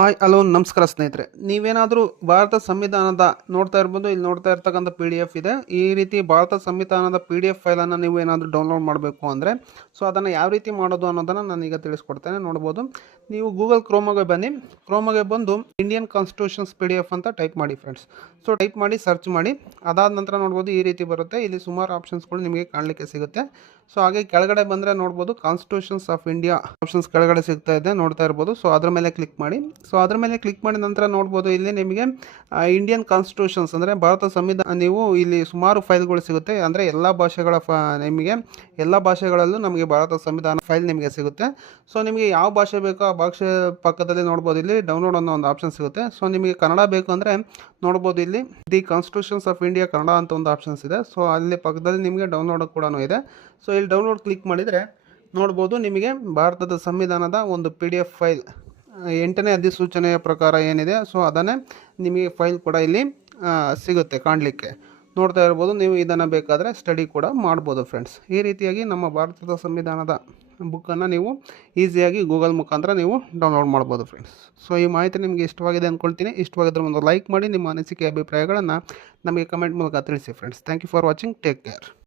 Hi hello ನಮಸ್ಕಾರ ಸ್ನೇಹಿತರೆ. ನೀವೇನಾದರೂ ಭಾರತ ಸಂವಿಧಾನದ ನೋಡ್ತಾ ಇರ್ಬೋದು, ಇಲ್ಲಿ ನೋಡ್ತಾ ಇರ್ತಕ್ಕಂಥ ಪಿ ಡಿ ಎಫ್ ಇದೆ. ಈ ರೀತಿ ಭಾರತ ಸಂವಿಧಾನದ ಪಿ ಡಿ ಎಫ್ ಫೈಲನ್ನು ನೀವು ಏನಾದರೂ ಡೌನ್ಲೋಡ್ ಮಾಡಬೇಕು ಅಂದರೆ, ಸೊ ಅದನ್ನು ಯಾವ ರೀತಿ ಮಾಡೋದು ಅನ್ನೋದನ್ನು ನಾನು ಈಗ ತಿಳಿಸ್ಕೊಡ್ತೇನೆ, ನೋಡ್ಬೋದು. ನೀವು ಗೂಗಲ್ ಕ್ರೋಮಗೆ ಬನ್ನಿ. ಕ್ರೋಮಗೆ ಬಂದು Indian constitutions P D F ಅಂತ ಟೈಪ್ ಮಾಡಿ ಫ್ರೆಂಡ್ಸ್ ಸೊ ಟೈಪ್ ಮಾಡಿ ಸರ್ಚ್ ಮಾಡಿ. ಅದಾದ ನಂತರ ನೋಡ್ಬೋದು ಈ ರೀತಿ ಬರುತ್ತೆ. ಇಲ್ಲಿ ಸುಮಾರು ಆಪ್ಷನ್ಸ್ಗಳು ನಿಮಗೆ ಕಾಣಲಿಕ್ಕೆ ಸಿಗುತ್ತೆ. ಸೊ ಹಾಗೆ ಕೆಳಗಡೆ ಬಂದರೆ ನೋಡ್ಬೋದು ಕಾನ್ಸ್ಟಿಟ್ಯೂಷನ್ಸ್ ಆಫ್ ಇಂಡಿಯಾ ಆಪ್ಷನ್ಸ್ ಕೆಳಗಡೆ ಸಿಗ್ತಾ ಇದೆ, ನೋಡ್ತಾ ಇರ್ಬೋದು. ಸೊ ಅದ್ರ ಮೇಲೆ ಕ್ಲಿಕ್ ಮಾಡಿ. ಸೊ ಅದ್ರ ಮೇಲೆ ಕ್ಲಿಕ್ ಮಾಡಿದ ನಂತರ ನೋಡ್ಬೋದು, ಇಲ್ಲಿ ನಿಮಗೆ ಇಂಡಿಯನ್ ಕಾನ್ಸ್ಟಿಟ್ಯೂಷನ್ಸ್ ಅಂದರೆ ಭಾರತ ಸಂವಿಧಾನ ನೀವು ಇಲ್ಲಿ ಸುಮಾರು ಫೈಲ್ಗಳು ಸಿಗುತ್ತೆ. ಅಂದರೆ ಎಲ್ಲ ಭಾಷೆಗಳ ನಿಮಗೆ, ಎಲ್ಲ ಭಾಷೆಗಳಲ್ಲೂ ನಮಗೆ ಭಾರತ ಸಂವಿಧಾನ ಫೈಲ್ ನಿಮಗೆ ಸಿಗುತ್ತೆ. ಸೊ ನಿಮಗೆ ಯಾವ ಭಾಷೆ ಬೇಕೋ ಆ ಭಾಷೆ ಪಕ್ಕದಲ್ಲಿ ನೋಡ್ಬೋದು, ಇಲ್ಲಿ ಡೌನ್ಲೋಡ್ ಅನ್ನೋ ಒಂದು ಆಪ್ಷನ್ ಸಿಗುತ್ತೆ. ಸೊ ನಿಮಗೆ ಕನ್ನಡ ಬೇಕು ಅಂದರೆ ನೋಡ್ಬೋದು, ಇಲ್ಲಿ the constitutions of India Kannada ಅಂತ ಒಂದು ಆಪ್ಷನ್ಸ್ ಇದೆ. ಸೊ ಅಲ್ಲಿ ಪಕ್ಕದಲ್ಲಿ ನಿಮಗೆ ಡೌನ್ಲೋಡ್ ಕೂಡ ಇದೆ. ಸೊ ಇಲ್ಲಿ ಡೌನ್ಲೋಡ್ ಕ್ಲಿಕ್ ಮಾಡಿದರೆ ನೋಡ್ಬೋದು, ನಿಮಗೆ ಭಾರತದ ಸಂವಿಧಾನದ ಒಂದು ಪಿ ಡಿ ಎಫ್ ಫೈಲ್ ಎಂಟನೇ ಅಧಿಸೂಚನೆಯ ಪ್ರಕಾರ ಏನಿದೆ, ಸೊ ಅದನ್ನೇ ನಿಮಗೆ ಫೈಲ್ ಕೂಡ ಇಲ್ಲಿ ಸಿಗುತ್ತೆ ಕಾಣಲಿಕ್ಕೆ. ನೋಡ್ತಾ ಇರ್ಬೋದು, ನೀವು ಇದನ್ನು ಬೇಕಾದರೆ ಸ್ಟಡಿ ಕೂಡ ಮಾಡ್ಬೋದು ಫ್ರೆಂಡ್ಸ್. ಈ ರೀತಿಯಾಗಿ ನಮ್ಮ ಭಾರತದ ಸಂವಿಧಾನದ ಬುಕ್ಕನ್ನು ನೀವು ಈಸಿಯಾಗಿ ಗೂಗಲ್ ಮುಖಾಂತರ ನೀವು ಡೌನ್ಲೋಡ್ ಮಾಡ್ಬೋದು ಫ್ರೆಂಡ್ಸ್. ಸೊ ಈ ಮಾಹಿತಿ ನಿಮಗೆ ಇಷ್ಟವಾಗಿದೆ ಅಂದ್ಕೊಳ್ತೀನಿ ಇಷ್ಟವಾಗಿದ್ರೆ ಒಂದು ಲೈಕ್ ಮಾಡಿ, ನಿಮ್ಮ ಅನಿಸಿಕೆ, ಅಭಿಪ್ರಾಯಗಳನ್ನು ನಮಗೆ ಕಮೆಂಟ್ ಮೂಲಕ ತಿಳಿಸಿ friends. Thank you for watching take care